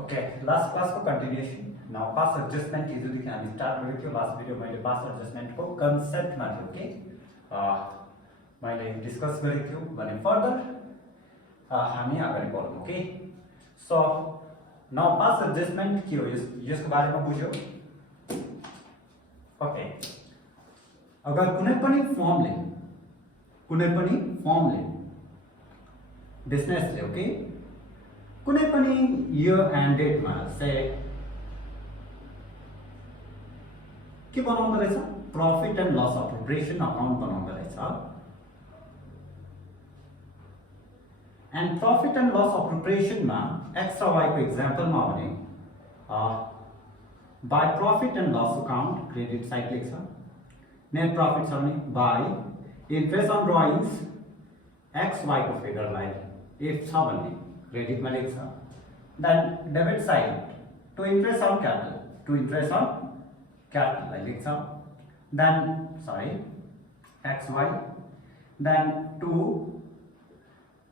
Okay, last class को continuation. Now pass adjustment is the can start with your last video मैले pass adjustment को concept मा थियो के मैले डिस्कस गरेको थियो भने फर्दर हामी अगाडि बढौँ okay. So now past adjustment के हो यसको बारेमा बुझ्यो. ओके, अगर कुनै पनि फर्मले बिजनेसले ओके कुनै पनि इयर एन्ड डेटमा से के बनाउँदो रहेछ, profit and loss appropriation account बनाउँदो रहेछ. And profit and loss appropriation मा एक्स र वाई को एक्जाम्पल मा भने by profit and loss account credit side लेख्छ. नेट प्रॉफिट छ भने by interest on drawings X Y को फिगरलाई इफ छ भने क्रेडिट में लेख्छ. Then debit side to interest on capital लाई लेख्छ. Then sorry X Y. Then to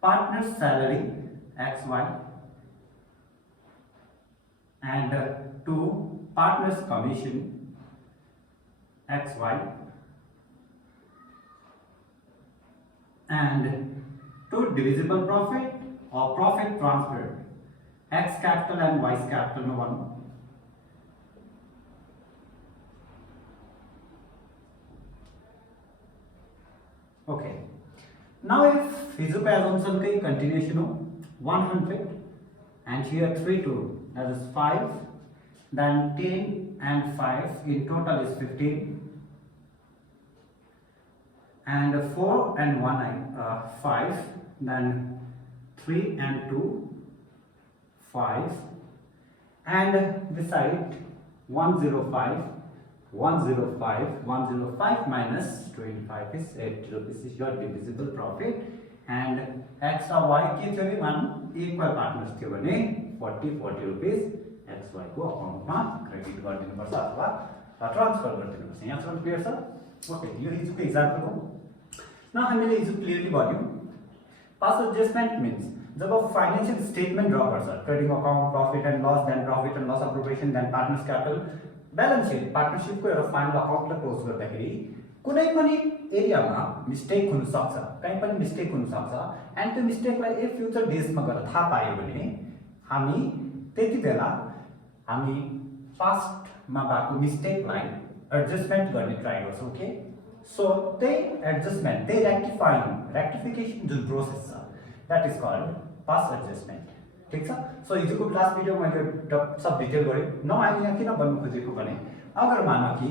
partners salary X Y and two partners commission X Y and to divisible profit or profit transfer x capital and y capital no one. Okay, now if physical assumption ka continuation ho 100 and here 3 2 that is 5, then 10 and 5 in total is 15 and 4 and 1 5, then 3 and 2 5 and this side 105 minus 25 is 80 rupees is your divisible profit. and x or y के थियो नि मान equal partners थियो भने 40 rupees x Y को अकाउन्टमा credit गरिदिनु पर्छ अथवा ट्रान्सफर गरिदिनु पर्छ. यहाँसम्म क्लियर छ. ओके, यो हिजोको एक्जाम्पल हो. न हामीले हिजो क्लियरली भन्यौं पास एडजस्टमेन्ट मिन्स जब फाइनेन्शियल स्टेटमेन्ट ड्रा गर्छ, trading account, profit and loss, then profit and loss appropriation, then partners capital, balance sheet, पार्टनरशिपको एउटा फाइनल अकाउन्टलाई क्लोज गर्दाखेरि कुनै पनि एरियामा मिस्टेक हुन सक्छ, कहीँ पनि मिस्टेक हुन सक्छ. एन्ड त्यो मिस्टेकलाई ए फ्युचर डेजमा गएर थाहा पायो भने हामी त्यति बेला हामी पास्टमा भएको मिस्टेकलाई एडजस्टमेन्ट गर्ने ट्राई गर्छौं के. सो त्यही एडजस्टमेन्ट, त्यही रेक्टिफिकेसन जुन प्रोसेस छ that is called past adjustment. ठीक छ. सो हिजोको लास्ट भिडियो मैले सब डिटेल गरेँ. न अहिले यहाँ किन भन्नु खोजेको भने अगर मान कि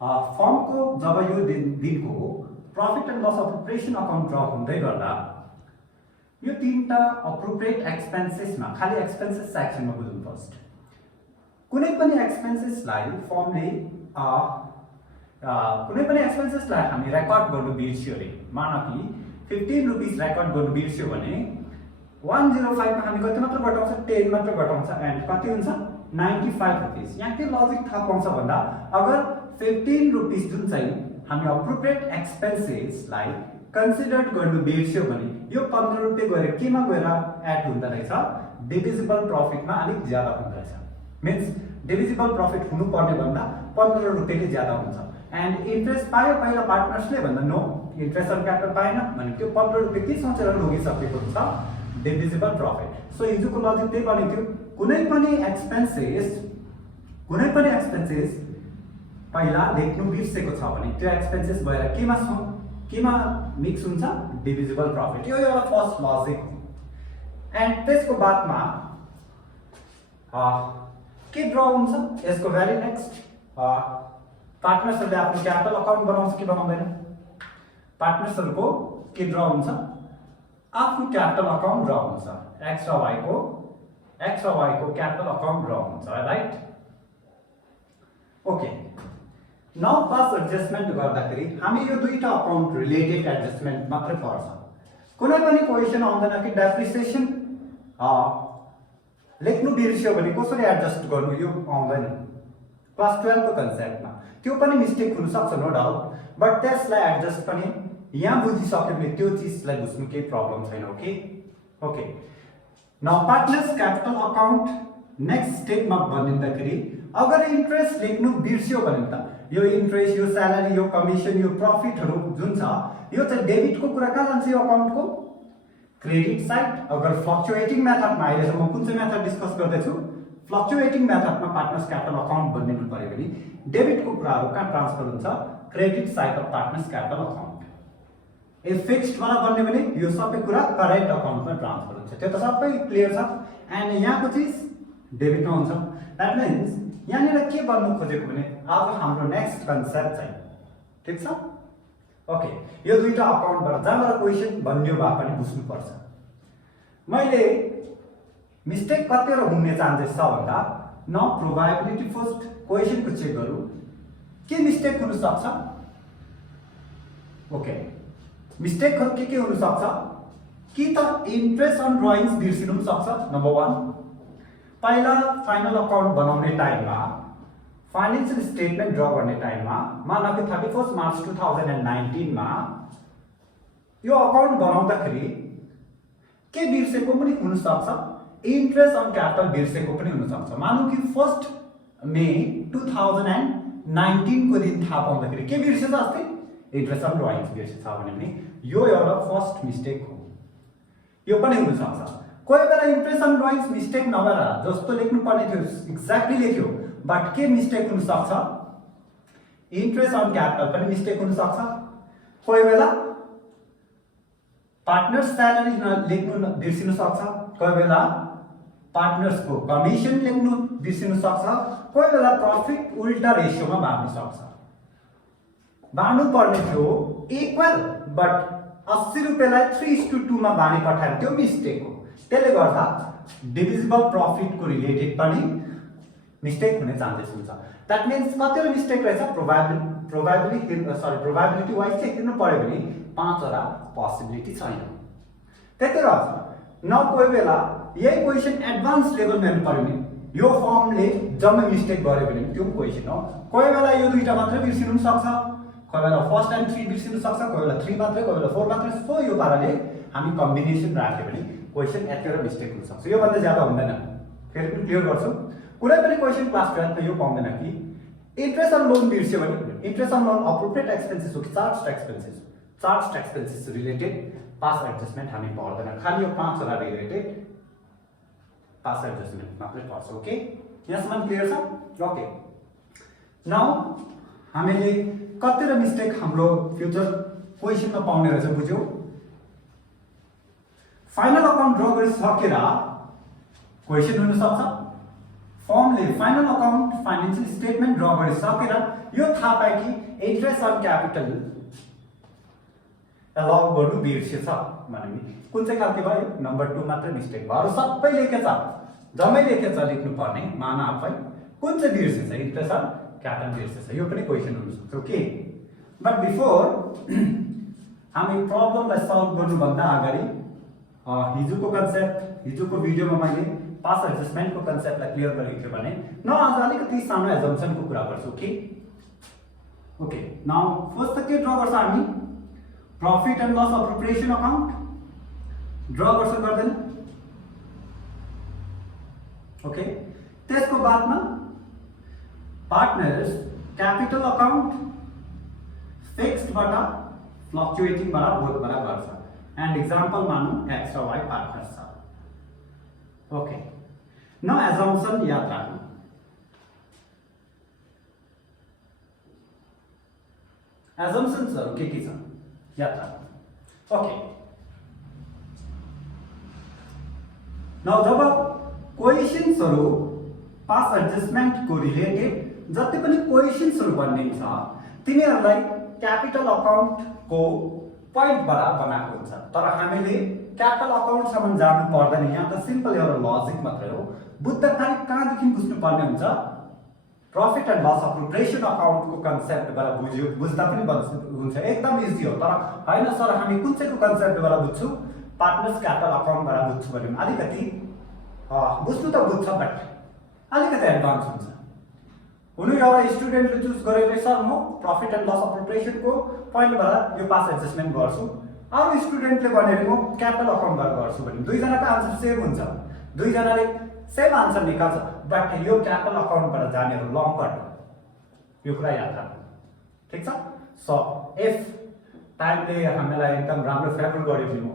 फर्मको जब यो दिनको profit and loss appropriation account draw हुँदै गर्दा यो तीनटा अप्रोप्रिएट एक्सपेन्सेसमा खाली एक्सपेन्सेस सेक्सनमा बुझ्नु. फर्स्ट कुनै पनि एक्सपेन्सेसलाई फर्मले कुनै पनि एक्सपेन्सेसलाई हामी रेकर्ड गर्नु बिर्स्यो अरे, मान कि 15 रुपीस रेकर्ड गर्नु बिर्स्यो भने 105 मा हामी कति मात्र घटाउँछ, 10 मात्र घटाउँछ एन्ड कति हुन्छ 95 रुपीस. यहाँ के लजिक थाहा पाउँछ भन्दा अगर 15 रुपीस जुन चाहिँ हामी अप्रोप्रिएट एक्सपेन्सेसलाई कन्सिडर गर्नु बिर्स्यो भने यो 15 रुपैयाँ गएर केमा गएर एड हुँदा रहेछ, डिभिजिबल प्रॉफिटमा अलिक ज्यादा हुँदा रहेछ. मिन्स डिभिजिबल प्रॉफिट हुनु पर्ने भन्दा 15 रुपैयाँले ज्यादा हुन्छ. एन्ड इन्ट्रेस्ट पायो पहिला पार्टनर्सले भन्दा नो इन्ट्रेस्ट अन क्यापिटल पाएन भने त्यो 15 रुपैयाँ के सोचेर लगिसकेको हुन्छ, डिभिजिबल प्रॉफिट. सो हिजोको लजिक त्यही बनेको थियो. कुनै पनि एक्सपेन्सेस पहिला लेख्नु बिर्सेको छ भने त्यो एक्सपेन्सेस गएर केमा मिक्स हुन्छ, डिभिजिबल प्रॉफिट. यो एउटा फर्स्ट लजिक हो. एन्ड त्यसको बादमा के ड्रा हुन्छ यसको भ्यालु. नेक्स्ट पार्टनर्सहरुले आफ्नो क्यापिटल अकाउन्ट बनाउँछ कि बनाउँदैन. पार्टनर्सहरुको के ड्रा हुन्छ, आफ्नो क्यापिटल अकाउन्ट ड्रा हुन्छ. एक्स र वाई को क्यापिटल अकाउन्ट ड्रा हुन्छ, right. Okay, now past adjustment गर्दाखेरि हामी यो दुईटा अकाउन्ट रिलेटेड एडजस्टमेन्ट मात्र पर्छ. कुनै पनि क्वेशन आउँदैन कि डेप्रिसिएसन लेख्नु बिर्स्यो भने कसरी एडजस्ट गर्नु, यो आउँदैन. क्लास 12 को कन्सेप्टमा त्यो पनि मिस्टेक हुन सक्छ नो डाउट, बट त्यसलाई एडजस्ट पनि यहाँ बुझिसक्यो भने त्यो चीजलाई बुझ्नु केही प्रब्लम छैन. Okay okay now partners capital account next स्टेपमा बनिँदाखेरि अगर इन्ट्रेस्ट लेख्नु बिर्स्यो भने त यो इन्ट्रेस्ट, यो स्यालेरी, यो कमिसन, यो प्रफिटहरु जुन छ यो चाहिँ डेबिटको कुरा कहाँ जान्छ? यो अकाउन्टको क्रेडिट साइड। अगर फ्लक्चुएटिङ मेथडमा अहिलेसम्म कुन चाहिँ मेथड डिस्कस गर्दैछु? फ्लक्चुएटिङ मेथडमा पार्टनर्स क्यापिटल अकाउन्ट बनिनु पर्यो भने डेबिटको कुराहरु कहाँ ट्रान्सफर हुन्छ? Credit side of partners capital account. A fixed वाला बन्ने भने यो सबै कुरा करेन्ट अकाउन्टमा ट्रान्सफर हुन्छ। त्यो त सबै क्लियर छ। एन्ड यहाँको चीज डेबिटमा हुन्छ। दैट मिन्स यहाँनिर के भन्नु खोजेको भने अब हाम्रो नेक्स्ट कन्सेप्ट चाहिँ ठीक छ? ओके, यो दुईटा अकाउन्टबाट जहाँबाट क्वेशन बन्यो भए पनि बुझ्नु पर्छ। मैले मिस्टेक कतिवटा हुने चान्सेस छ भन्दा न प्रोबेबिलिटी फर्स्ट क्वेशनको चेक गरौँ के मिस्टेक हुन सक्छ। ओके, मिस्टेकहरु के हुन सक्छ कि त इन्ट्रेस्ट अन ड्रइंग्स बिर्सिनु सक्छ। नम्बर 1 पहिला फाइनल अकाउन्ट बनाउने टाइममा फाइनान्शियल स्टेटमेन्ट ड्र गर्ने टाइममा मानव 31 मार्च 2019 मा यो अकाउन्ट बनाउँदाखेरि के बिर्सेको पनि हुन सक्छ। इन्ट्रेस्ट अन क्यापिटल बिर्सेको पनि हुन सक्छ। मानौ कि 1 मे 2019 को दिन थाहा पाउँदाखेरि के बिर्सेछ अस्ति? इन्ट्रेस्ट अन ड्रइंग्स बिर्सेछ भने यो एउटा फर्स्ट मिस्टेक हो। यो पनि हुन सक्छ। कोही बेला इन्ट्रेस्ट अन ड्रइंग्स मिस्टेक नभएर जस्तो लेख्नु पर्ने थियो एक्ज्याक्टली लेख्यो, बट के मिस्टेक हुन सक्छ? इन्ट्रेस्ट अन क्यापिटल पनि मिस्टेक हुन सक्छ। कोही बेला पार्टनर्स स्यालेरी लेख्नु बिर्सिनु सक्छ। कोही बेला पार्टनर्स को कमिसन लेख्नु बिर्सिनु सक्छ। कोही बेला प्रॉफिट उल्टा रेशियोमा बाँड्नु सक्छ। बाँड्नु पर्ने थियो इक्वल, बट 80 रुपैयाँलाई 3:2 मा बाँडी पठायो त्यो मिस्टेक हो। त्यसले गर्दा डिभिजिबल प्रॉफिट को रिलेटेड पनि मिस्टेक हुने चान्सेस हुन्छ। दैट मीन्स कतिवटा मिस्टेक रहेछ प्रोबेबिलिटी वाइज चाहिँ हेर्नु पर्यो भने 5 वटा पोसिबिलिटी छैन। त्यति रहेछ। न कोही बेला यही क्वेशन एडभान्स लेभलमा हेर्नु पर्यो भने यो फर्मले जम्मै मिस्टेक गर्यो भने त्यो क्वेशन हो। कोही बेला यो दुईटा मात्रै बिर्सिनु सक्छ। कोही बेला फर्स्ट एन्ड 3 बिर्सिनु सक्छ। कोही बेला 3 मात्रै, कोही बेला 4 मात्रै। सो यो पाराले हामी कम्बिनेसन राख्यो भने क्वेशन यतिवटा मिस्टेक हुन सक्छ। यो भन्दा ज्यादा हुँदैन। फेरि पनि क्लियर गर्छु। कुनै पनि क्वेशन क्लास 12 मा यो पाउँदैन कि इन्ट्रेस्ट अन लोन बिर्स्यो भने interest on loan appropriate expenses हो कि charge expenses? Charge expenses related past adjustment हामी पढ्दैन। खाली यो 5 वटा रिलेटेड पास एडजस्टमेन्ट मात्रै पर्छ। ओके, यहाँसम्म क्लियर छ? ओके, नाउ हामीले कतिवटा मिस्टेक हाम्रो फ्युचर क्वेशनमा पाउने रहेछ बुझ्यौ? फाइनल अकाउन्ट ड्र गरिसकेर क्वेशन हुन सक्छ। फर्मले final account financial statement draw गरिसकेर यो थाहा पाए कि इन्ट्रेस्ट अन क्यापिटल अलाउ गर्नु बिर्सेछ भने कुन चाहिँ खालको भयो? नम्बर 2 मात्र मिस्टेक भयो। अरु सबै लेखेछ, जम्मै लेखेछ लेख्नु पर्ने मान आफै कुन चाहिँ बिर्सेछ? इन्ट्रेस्ट अन क्यापिटल बिर्सेछ। यो पनि क्वेशन हुन सक्छ। ओके, बट बिफोर हामी प्रब्लमलाई सल्भ गर्नु भन्दा अगाडि हिजोको कन्सेप्ट, हिजोको भिडियोमा मैले पास एडजस्टमेन्टको कन्सेप्टलाई क्लियर गरेको थिएँ भने न आज अलिकति सानो एजम्पसनको कुरा गर्छु। ओके, ओके, नाउ फर्स्ट त के ड्र गर्छ हामी? Profit and loss appropriation account draw गर्छ, गर्दैन? ओके, त्यसको बादमा पार्टनर्स क्यापिटल अकाउन्ट फिक्स्ड बाट फ्लक्चुएटिङ बाट बोथ बाट गर्छ। एन्ड एक्जाम्पल मानौं एक्स र वाई पार्टनर्स छ। ओके, न एजम्पसन याद राख्नु। एजम्पसन्सहरु के छ याद राख्नु। ओके, नाउ जब क्वेशन्सहरु पास एडजस्टमेन्ट को रिलेटेड जति पनि क्वेशन्सहरु बनिन्छ तिनीहरुलाई क्यापिटल अकाउन्ट को पोइन्ट बाट बनाएको हुन्छ। तर हामीले क्यापिटल अकाउन्ट सम्म जानु पर्दैन। यहाँ त सिम्पल एउटा लजिक मात्रै हो। बुझ्दाखेरि कहाँदेखि बुझ्नु पर्ने हुन्छ? Profit and loss appropriation account को कन्सेप्टबाट बुझ्दा पनि हुन्छ। एकदम इजी हो। तर हैन सर हामी कुन चाहिँको कन्सेप्टबाट बुझ्छु? पार्टनर्स क्यापिटल अकाउन्टबाट बुझ्छु भने अलिकति बुझ्नु त बुझ्छ, बट अलिकति एडभान्स हुन्छ। हुनु एउटा स्टुडेन्टले चुज गरेको सर म प्रॉफिट एन्ड लस अप्रोप्रिएसन को पोइन्टबाट यो पास एडजस्टमेन्ट गर्छु अरू स्टुडेन्टले भने म क्यापिटल अकाउन्टबाट गर्छु भने दुईजनाको आन्सर सेम हुन्छ, दुईजनाले सेम आन्सर निकाल्छ, बट यो क्यापिटल अकाउन्टबाट जाने हो लङ कट, यो कुरा याद राख्नु, ठिक छ। सो इफ टाइमले हामीलाई एकदम राम्रो फेभर गरिदिनु,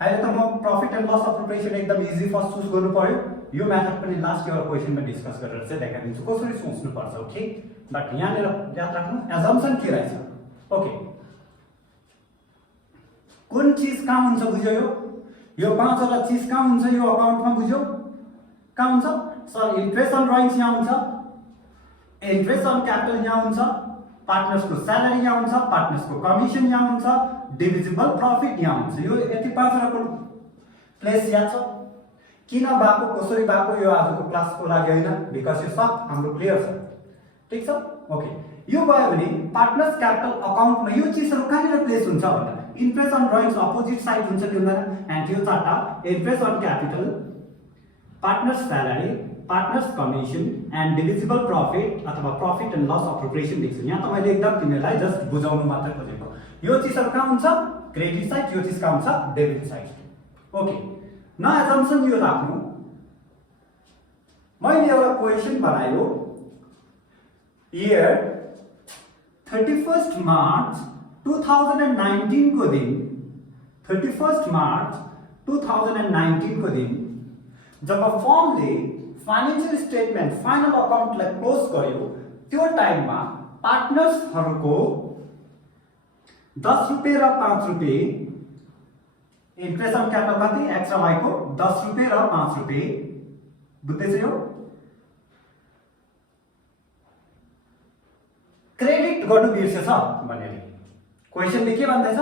अहिले त म प्रफिट एन्ड लस अप्रोप्रिएसन एकदम इजी फर्स्ट चुज गर्नु पर्यो, यो मेथड पनि लास्ट इयर क्वेसनमा डिस्कस गरेर चाहिँ देखाइदिन्छु कसरी सोच्नुपर्छ, ओके। बट यहाँनिर याद राख्नु एजम्पसन के रहेछ, ओके। कुन चीज कहाँ हुन्छ बुझ्यो, यो पाँचवटा चीज कहाँ हुन्छ यो अकाउन्टमा बुझ्यो, कहाँ हुन्छ सर, इन्ट्रेस्ट अन ड्रइङ्स यहाँ हुन्छ, इन्ट्रेस्ट अन क्यापिटल यहाँ हुन्छ, पार्टनर्सको स्यालेरी यहाँ हुन्छ, पार्टनर्सको कमिसन यहाँ हुन्छ, डिभिजिबल प्रफिट यहाँ हुन्छ, यो यति पाँचवटाको प्लेस याद छ। किन भएको कसरी भएको यो आजको क्लासको लागि होइन, बिकज यो सब हाम्रो क्लियर छ, ठिक छ, ओके। यो भयो भने पार्टनर्स क्यापिटल अकाउन्टमा यो चिजहरू कहाँनिर प्लेस हुन्छ भन्दा interest on drawings opposite side हुन्छ कि हुँदैन, एन्ड यो चारवटा interest on capital, partners salary, partners commission and divisible profit अथवा प्रफिट एन्ड लस अप्रोप्रिएसन लेख्छु। यहाँ त मैले एकदम तिमीहरूलाई जस्ट बुझाउनु मात्र खोजेको, यो चिजहरू कहाँ हुन्छ क्रेडिट साइड, यो चिज कहाँ हुन्छ डेबिट साइड, ओके। न एजम्पसन यो राख्नु, मैले एउटा क्वेसन बनायो, इयर 31 मार्च 2019 को दिन, 31 मार्च 2019 को दिन जब फर्मले फाइनेन्शियल स्टेटमेन्ट फाइनल अकाउन्टलाई क्लोज गर्यो, त्यो टाइममा पार्टनर्सहरूको 10 रुपैयाँ र 5 रुपैयाँ, इन्ट्रेस्ट अन क्यापिटल कति एक्स र वाई को 10 रुपैयाँ र 5 रुपैयाँ, बुझ्दैछ यो, क्रेडिट गर्नु बिर्सेछ भनेर क्वेसनले के भन्दैछ,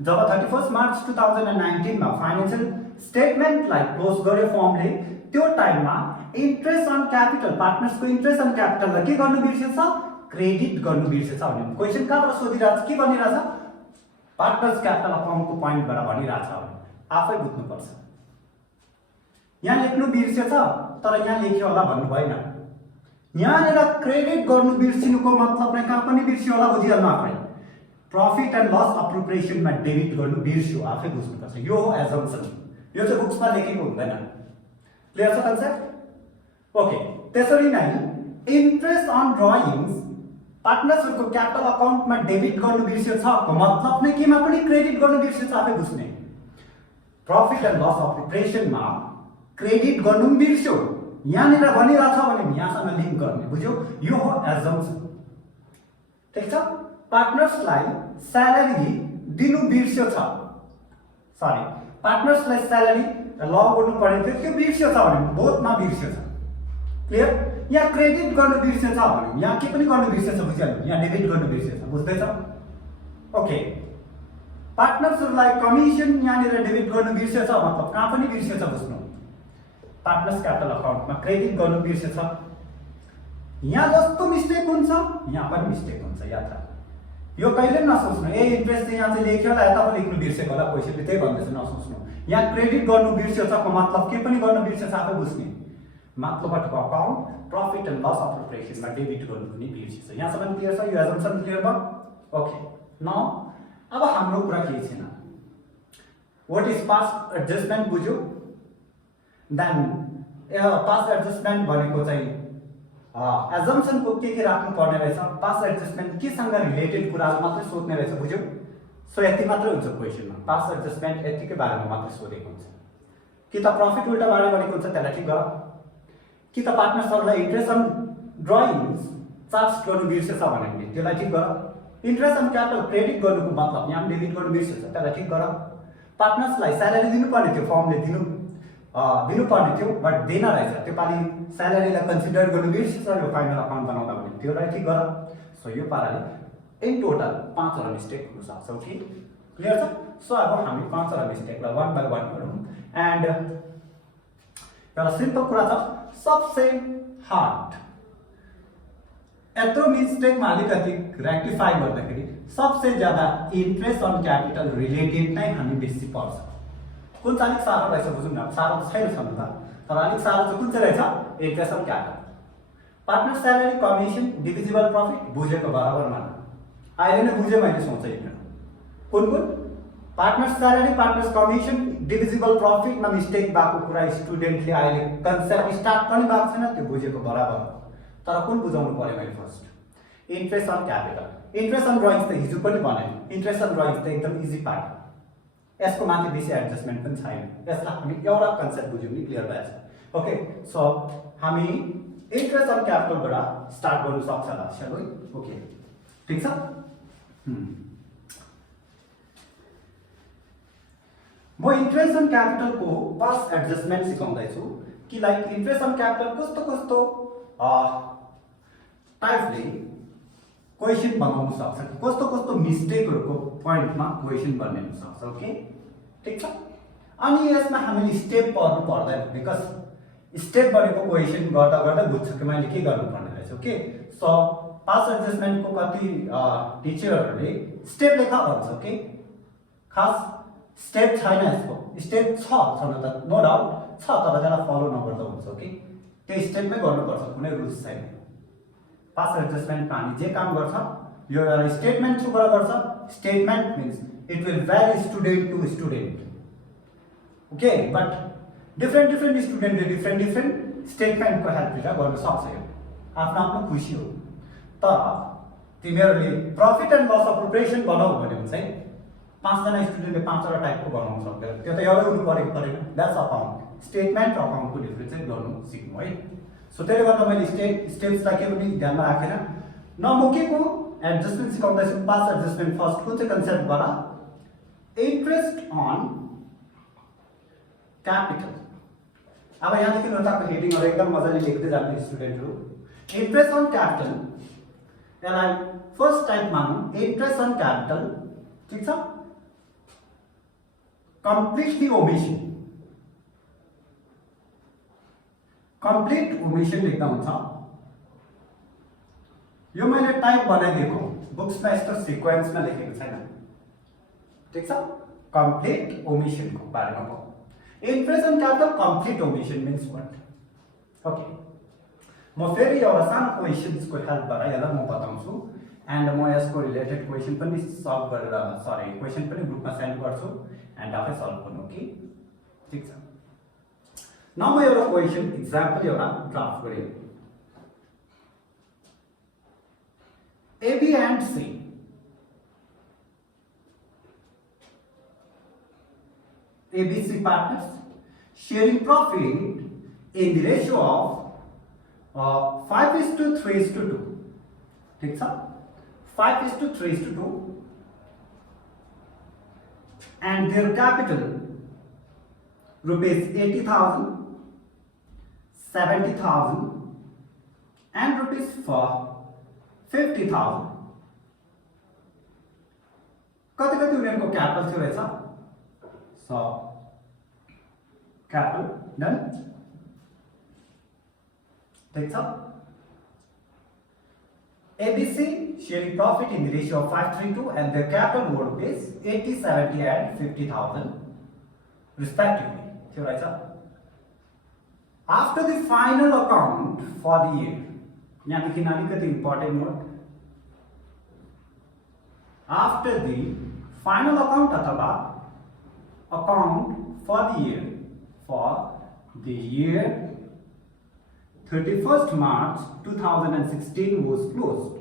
जब 31 मार्च 2019 मा फाइनेन्शियल स्टेटमेन्टलाई क्लोज गर्यो फर्मले, त्यो टाइममा इन्ट्रेस्ट अन क्यापिटल पार्टनर्सको इन्ट्रेस्ट अन क्यापिटललाई के गर्नु बिर्सेछ, क्रेडिट गर्नु बिर्सेछ भने क्वेसन कहाँबाट सोधिरहेछ, के भनिरहेछ, पार्टनर्स क्यापिटल अकाउन्टको पोइन्टबाट भनिरहेछ भने आफै बुझ्नुपर्छ। यहाँ लेख्नु बिर्सेछ तर यहाँ लेख्यो होला भन्नु भएन, यहाँनिर क्रेडिट गर्नु बिर्सिनुको मतलब नै कहाँ पनि बिर्सियो होला, बुझिहाल्नु आफै, प्रफिट एन्ड लस अप्रोप्रिएसनमा डेबिट गर्नु बिर्सियो, आफै बुझ्नुपर्छ, यो हो एजम्पसन, यो चाहिँ बुक्समा लेखेको हुँदैन, क्लियर छ कन्सेप्ट, ओके। त्यसरी नै interest on drawings पार्टनर्सहरूको capital अकाउन्टमा debit गर्नु बिर्सियो छ को मतलब नै केमा पनि क्रेडिट गर्नु बिर्सियो छ, आफै बुझ्ने, प्रफिट एन्ड लस अप्रोप्रिएसनमा क्रेडिट गर्नु बिर्स्यो, यहाँनिर भनिरहेछ भने यहाँसँग लिङ्क गर्ने, बुझ्यो, यो हो एजम्पसन, ठिक छ। पार्टनर्सलाई स्यालेरी दिनु बिर्स्यो छ, सरी पार्टनर्सलाई स्यालेरी ल गर्नु पर्ने थियो, त्यो बिर्स्यो छ भने बोथमा बिर्स्यो छ, क्लियर। यहाँ क्रेडिट गर्नु बिर्स्यो छ भने यहाँ के पनि गर्नु बिर्स्यो छ, बुझिहाल्नु, यहाँ डेबिट गर्नु बिर्स्यो छ, बुझ्दैछ, ओके। पार्टनर्सहरूलाई कमिसन यहाँनिर डेबिट गर्नु बिर्स्यो छ मतलब कहाँ पनि बिर्स्यो छ, बुझ्नु, पार्टनर्स क्यापिटल अकाउन्टमा क्रेडिट गर्नु बिर्स्यो छ, यहाँ जस्तो मिस्टेक हुन्छ यहाँ पनि मिस्टेक हुन्छ, याद राख्नु, यो कहिले नसोच्नु ए इन्ट्रेस्ट चाहिँ यहाँ चाहिँ लेख्यो होला यता पनि लेख्नु बिर्सेको होला, क्वेसनले त्यही भन्दैछ, नसोच्नु, यहाँ क्रेडिट गर्नु बिर्स्यो छ को मतलब के पनि गर्नु बिर्स्यो छ, आफै बुझ्ने, माथिल्लोपट्टिको अकाउन्ट प्रफिट एन्ड लस अप्रोप्रिएसनमा डेबिट गर्नु पनि बिर्सिन्छ, यहाँसम्म क्लियर छ, यो एजम्पसन क्लियर भयो, ओके। नाउ अब हाम्रो कुरा के छैन, व्हाट इज पास्ट एडजस्टमेन्ट बुझ्यो, देन पास्ट एडजस्टमेन्ट भनेको चाहिँ एजम्पसनको के राख्नु पर्ने रहेछ, पास्ट एडजस्टमेन्ट केसँग रिलेटेड कुराहरू मात्रै सोध्ने रहेछ, बुझ्यो, सो यति मात्रै हुन्छ क्वेसनमा, पास्ट एडजस्टमेन्ट यतिकै बारेमा मात्रै सोधेको हुन्छ, कि त प्रफिट उल्टा बारे भनेको हुन्छ त्यसलाई ठिक गर, कि त पार्टनर्सहरूलाई इन्ट्रेस्ट अन ड्रइङ्स चार्ज गर्नु बिर्सेछ भने त्यसलाई ठिक गर, इन्ट्रेस्ट अन क्यापिटल क्रेडिट गर्नुको मतलब यहाँ डेबिट गर्नु बिर्सेछ त्यसलाई ठिक गर, पार्टनर्सलाई स्यालेरी दिनुपर्ने थियो फर्मले दिनुपर्ने थियो बट दिएन रहेछ, त्यो पालि स्यालेरीलाई कन्सिडर गर्नु बिर्सेछ यो फाइनल अकाउन्ट बनाउँदा भने त्यसलाई ठिक गर, सो यो पाराले इन टोटल 5वटा मिस्टेक हुन सक्छ, ओके, क्लियर छ। सो अब हामी 5वटा मिस्टेकलाई वन बाई वन गरौँ, एन्ड एउटा सिम्पल कुरा छ, सबसे हार्ड यत्रो मिस्टेकमा अलिकति रेक्टिफाई गर्दाखेरि सबसे ज्यादा इन्ट्रेस्ट अन क्यापिटल रिलेटेड नै हामी बेसी पर्छ, कुन चाहिँ अलिक साह्रो रहेछ बुझौँ न, साह्रो त छैन छन् त, तर अलिक साह्रो चाहिँ कुन चाहिँ रहेछ, interest on capital, partner salary commission divisible profit बुझेको बराबर मान, अहिले नै बुझेँ मैले सोचेँ, कुन कुन partners salary partners commission divisible प्रफिटमा मिस्टेक भएको कुरा स्टुडेन्टले अहिले कन्सेप्ट स्टार्ट पनि भएको छैन, त्यो बुझेको बराबर हो। तर कुन बुझाउनु पर्यो मैले first interest on capital. Interest on drawings त हिजो पनि भने, इन्ट्रेस्ट अन ड्रइङ्स त एकदम इजी पार्ट, यसको माथि बेसी एडजस्टमेन्ट पनि छैन। यसलाई हामी एउटा कन्सेप्ट बुझ्यौँ नि क्लियर भएछ। ओके, सो हामी इन्ट्रेस्ट अन क्यापिटलबाट स्टार्ट गर्नु सक्छ होला स्याल है। ओके ठिक छ। म इन्ट्रेस्ट अन क्यापिटलको पास एडजस्टमेन्ट सिकाउँदैछु कि लाइक इन्ट्रेस्ट अन क्यापिटल कस्तो कस्तो टाइपले क्वेसन बनाउन सक्छ, कस्तो कस्तो मिस्टेकहरुको पोइन्टमा क्वेसन बनिन सक्छ। ओके ठीक छ। अनि यसमा हामीले स्टेप पढ्नु पर्दैन, बिकज स्टेप भनेको क्वेसन गर्दा गर्दा बुझ्छ कि मैले के गर्नु पर्ने रहेछ। ओके, सो पास एडजस्टमेन्टको कति टिचरहरूले स्टेप लेखा भन्छ। ओके, खास स्टेप छैन, यसको स्टेप छ न त नो डाउट छ, तर त्यसलाई फलो नगर्दा हुन्छ। ओके, त्यो स्टेपमै गर्नुपर्छ, कुनै रुल्स छैन। पास एडजस्टमेन्टमा हामी जे काम गर्छ यो एउटा स्टेटमेन्ट थ्रुबाट गर्छ। Statement means it will vary student to student. Okay, but different स्टुडेन्टले डिफ्रेन्ट स्टेटमेन्टको हेल्प लिएर गर्न सक्छ, यो आफ्नो आफ्नो खुसी हो। तर तिमीहरूले प्रफिट एन्ड लस अप्रोप्रिएसन बनाऊ भने चाहिँ 5 जना स्टुडेन्टले 5 वटा टाइपको बनाउन सक्दैन, त्यो त एउटै हुनु परेको परेन। द्याट्स अकाउन्ट, स्टेटमेन्ट र अकाउन्टको डिफरेन्स चाहिँ गर्नु सिक्नु है। सो त्यसले गर्दा मैले स्टेप्सलाई के पनि ध्यानमा राखेर नमुकेको एडजस्टमेन्ट सिकाउँदैछु। पास एडजस्टमेन्ट फर्स्ट कुन चाहिँ कन्सेप्टबाट इन्ट्रेस्ट अन क्यापिटल। अब यहाँदेखि नोटाको हेडिङहरु एकदम मजाले लेख्दै जानु स्टुडेन्टहरु। इन्ट्रेस्ट अन क्यापिटल, यसलाई फर्स्ट टाइप मानौँ इन्ट्रेस्ट अन क्यापिटल। ठीक छ। कम्प्लिटली ओमिसन, कम्प्लिट ओमिसन लेख्दा हुन्छ। यो मैले टाइप बनाइदिएको, बुक्समा यस्तो सिक्वेन्समा लेखेको छैन। ठीक छ। कम्प्लिट ओमिसनको बारेमा भयो। Interest on capital complete omission means what? Okay, म फेरि एउटा सानो क्वेसन्सको हेल्पबाट यसलाई म बताउँछु एन्ड म यसको रिलेटेड क्वेसन पनि सल्भ गरेर क्वेसन पनि ग्रुपमा सेन्ड गर्छु एन्ड आफै सल्भ गर्नु। ओके ठीक छ। न म एउटा क्वेसन एक्जाम्पल एउटा ड्राफ्ट गरेँ। A, B and C ABC partners sharing profit in the ratio of 5:3:2. ठीक छ। 5:3:2 and their capital rupees 80,000, 70,000 and rupees for 50,000. कति कति उनीहरूको क्यापिटल थियो रहेछ? So capital done. ठीक छ। ABC sharing profit in the ratio of 5:3:2 and their capital were rupees 80, 70 and 50,000 respectively. थियो रहेछ। After the final account for the year, यहाँदेखि अलिकति important note, after the final account अथवा account for the year 31st March 2016 was closed.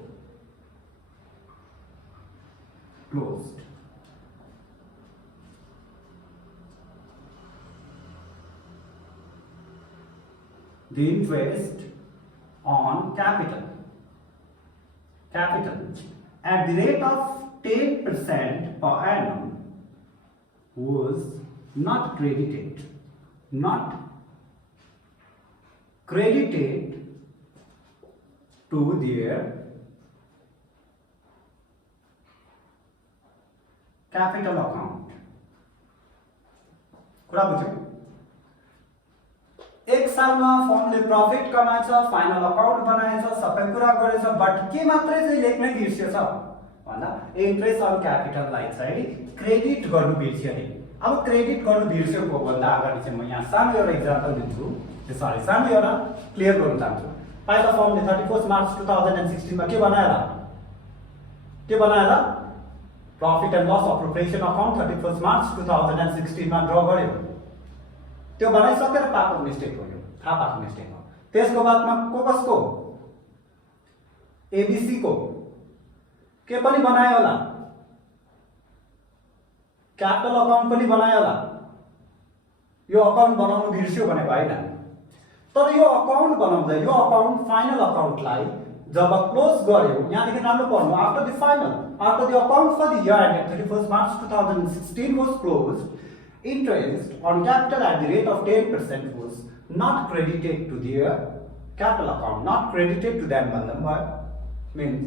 The interest on capital at the rate of 10% per annum was not credited to their capital account. कुरा बुझ्यौ? एक सालमा फर्मले profit कमाएछ, final account बनाएछ, सबै कुरा गरेछ, but के मात्रै चाहिँ लेख्नै बिर्सेछ भन्दा इन्ट्रेस्ट अन क्यापिटललाई चाहिँ क्रेडिट गर्नु बिर्स्यो नि। अब क्रेडिट गर्नु बिर्सेको भन्दा अगाडि चाहिँ म यहाँ सानो एउटा इक्जाम्पल दिन्छु, सानो एउटा क्लियर गर्न चाहन्छु। पहिला फर्मले 31 मार्च 2016 मा के बनायो? Profit and loss appropriation account 31 March 2016 मा ड्र गर्यो। त्यो बनाइसकेर पाएको मिस्टेक हो, यो थाहा पाएको मिस्टेक हो। त्यसको बादमा कसको एबीसी को के पनि बनायो होला, क्यापिटल अकाउन्ट पनि बनायो होला। यो अकाउन्ट बनाउनु बिर्स्यो भनेको हैन, तर यो अकाउन्ट बनाउँदा यो अकाउन्ट फाइनल अकाउन्टलाई जब क्लोज गर्यो, यहाँदेखि राम्रो पढ्नु, after the final after the account for the year ended 31st March 2016 was closed, interest on capital at the rate of 10% was not credited to their capital account, not credited to them means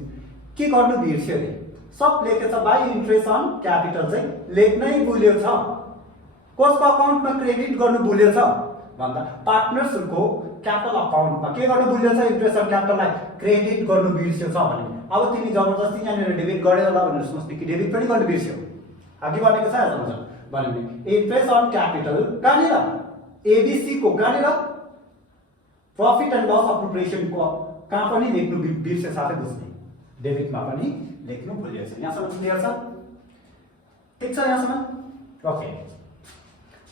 के गर्नु बिर्स्यो रे, सब लेखेछ by interest on capital चाहिँ लेख्नै भुल्यो छ। कसको अकाउन्टमा credit गर्नु भुल्यो छ भन्दा पार्टनर्सहरुको क्यापिटल अकाउन्टमा के गर्नु भुल्यो छ, इन्ट्रेस्ट अन क्यापिटललाई क्रेडिट गर्नु बिर्स्यो छ भने अब तिमी जबरजस्ती यहाँनिर डेबिट गरेर होला भनेर सोच्ने कि डेबिट पनि गर्नु बिर्स्यो, अघि भनेको छ समझ भने इन्ट्रेस्ट अन क्यापिटल कहाँनिर एबीसी को कहाँनिर प्रॉफिट एन्ड लस अप्रोप्रिएसन को कहाँ पनि लेख्नु बिर्स्यो, साथै बुझ्ने डेबिटमा पनि लेख्नु भुल्यो छ। यहाँसम्म क्लियर छ? ठीक छ यहाँसम्म? ओके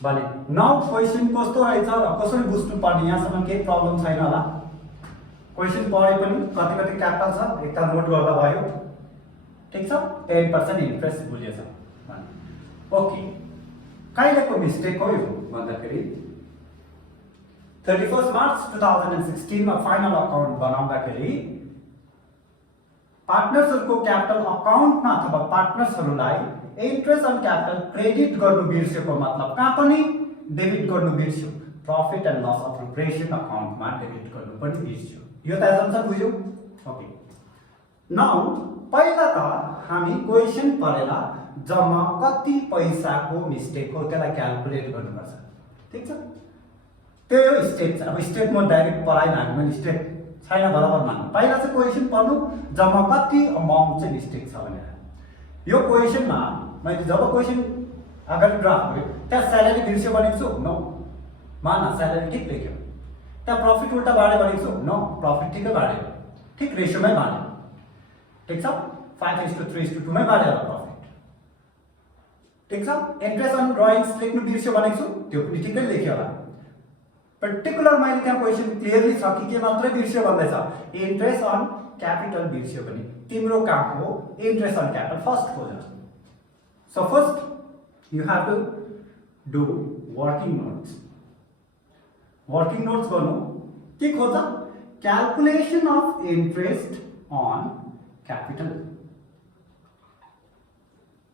भने नाउ क्वेशन कस्तो रहेछ र कसरी बुझ्नु पर्ने, यहाँसम्म केही प्रब्लम छैन होला। क्वेशन पढे पनि कति कति क्यापिटल छ एकताल नोट गर्दा भयो, ठीक छ? 10% इन्ट्रेस्ट भुल्यो छ भने ओके। कहिलेको मिस्टेक हो यो भन्दाखेरि 31 मार्च 2016 मा फाइनल अकाउन्ट बनाउँदाखेरि पार्टनर्सहरुको क्यापिटल अकाउन्टमा अथवा पार्टनर्सहरुलाई इन्ट्रेस्ट अन क्यापिटल क्रेडिट गर्नु बिर्सेको मतलब कहाँ पनि डेबिट गर्नु बिर्स्यो, profit and loss appropriation अकाउन्टमा debit गर्नु पनि बिर्स्यो। यो त एजम्पसन बुझ्यौ? ओके नाउ पहिला त हामी क्वेशन पढेर जम्मा कति पैसाको मिस्टेक हो त्यसलाई क्याल्कुलेट गर्नुपर्छ, ठीक छ? त्यो यो स्टेप छ। अब स्टेप म डाइरेक्ट पढाइन, हामी स्टेप छैन बराबर मान्नु। पहिला चाहिँ क्वेशन पढ्नु जम्मा कति अमाउन्ट चाहिँ मिस्टेक छ भनेर। यो क्वेशनमा मैले जब क्वेशन अगाडि ड्राफ्ट गरेँ त्यहाँ स्यालेरी बिर्स्यो भनेको छु, नो मान स्यालेरी ठिक लेख्यो। त्यहाँ प्रॉफिट उल्टा बाँड्यो भनेको छु, नो प्रॉफिट ठिकै बाँड्यो, ठिक रेशियोमै बाँड्यो, ठीक छ? 5:3:2 मै बाँड्यो होला प्रॉफिट, ठीक छ? इन्ट्रेस्ट अन ड्रइङ्स लेख्नु बिर्स्यो भनेको छु, त्यो पनि ठिकै लेख्यो होला। पर्टिकुलर मैले त्यहाँ क्वेशन क्लियरली छ कि के मात्रै बिर्स्यो भन्दैछ, इन्ट्रेस्ट अन क्यापिटल बिर्स्यो भने तिम्रो काम हो इन्ट्रेस्ट अन क्यापिटल फर्स्ट खोज। So first you have to do working notes. Working notes गर्नु के खोज, calculation of interest on capital.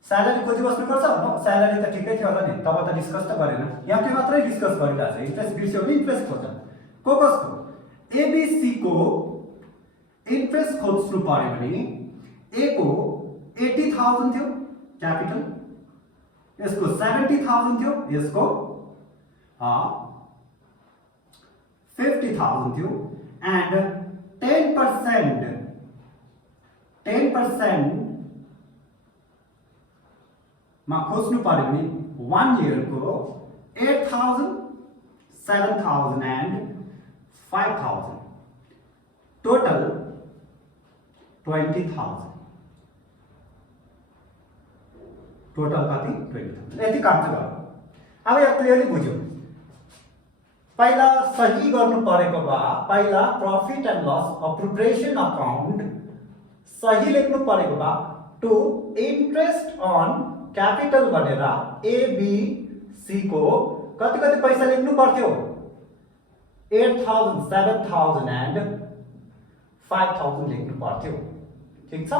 Salary खोजी बस्नुपर्छ, स्यालेरी त ठिकै थियो होला नि, तब त डिस्कस त गरेन, यहाँ के मात्रै डिस्कस गरिरहेछ। इन्ट्रेस्ट बिर्स्यो भने इन्ट्रेस्ट खोज, को कसको एबीसी को इन्ट्रेस्ट खोज्नु पर्यो भने ए को 80,000 थियो क्यापिटल, यसको 70,000 थियो, यसको 50,000 थियो एन्ड 10% मा खोज्नु पर्यो भने 1 इयर को 8,000, 7,000 एन्ड 5,000 टोटल 20,000, टोटल कति 20,000। यति काम चाहिँ गर्नु। अब यहाँ क्लियरली बुझ्यौ, पहिला सही गर्नु परेको भए पहिला profit and loss appropriation account सही लेख्नु परेको भए टु इन्ट्रेस्ट अन क्यापिटल भनेर एबीसी को कति कति पैसा लेख्नु पर्थ्यो, 8,000, 7,000 एन्ड 5,000 लेख्नु पर्थ्यो, ठीक छ?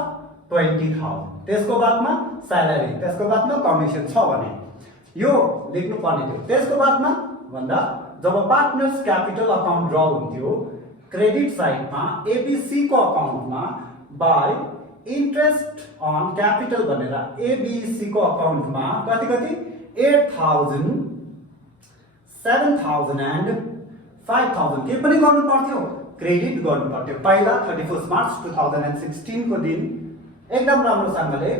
20,000 त्यसको बादमा स्यालेरी, त्यसको बादमा कमिसन छ भने यो लेख्नु पर्ने थियो। त्यसको बादमा भन्दा जब पार्टनर्स क्यापिटल अकाउन्ट ड्र हुन्थ्यो क्रेडिट साइडमा एबीसी को अकाउन्टमा बाइ इन्ट्रेस्ट अन क्यापिटल भनेर एबीसी को अकाउन्टमा कति कति 8,000, 7,000 एन्ड 5,000 के पनि गर्नु पर्थ्यो, क्रेडिट गर्नु पर्थ्यो। पहिला 31 मार्च 2016 को दिन एकदम राम्रोसँगले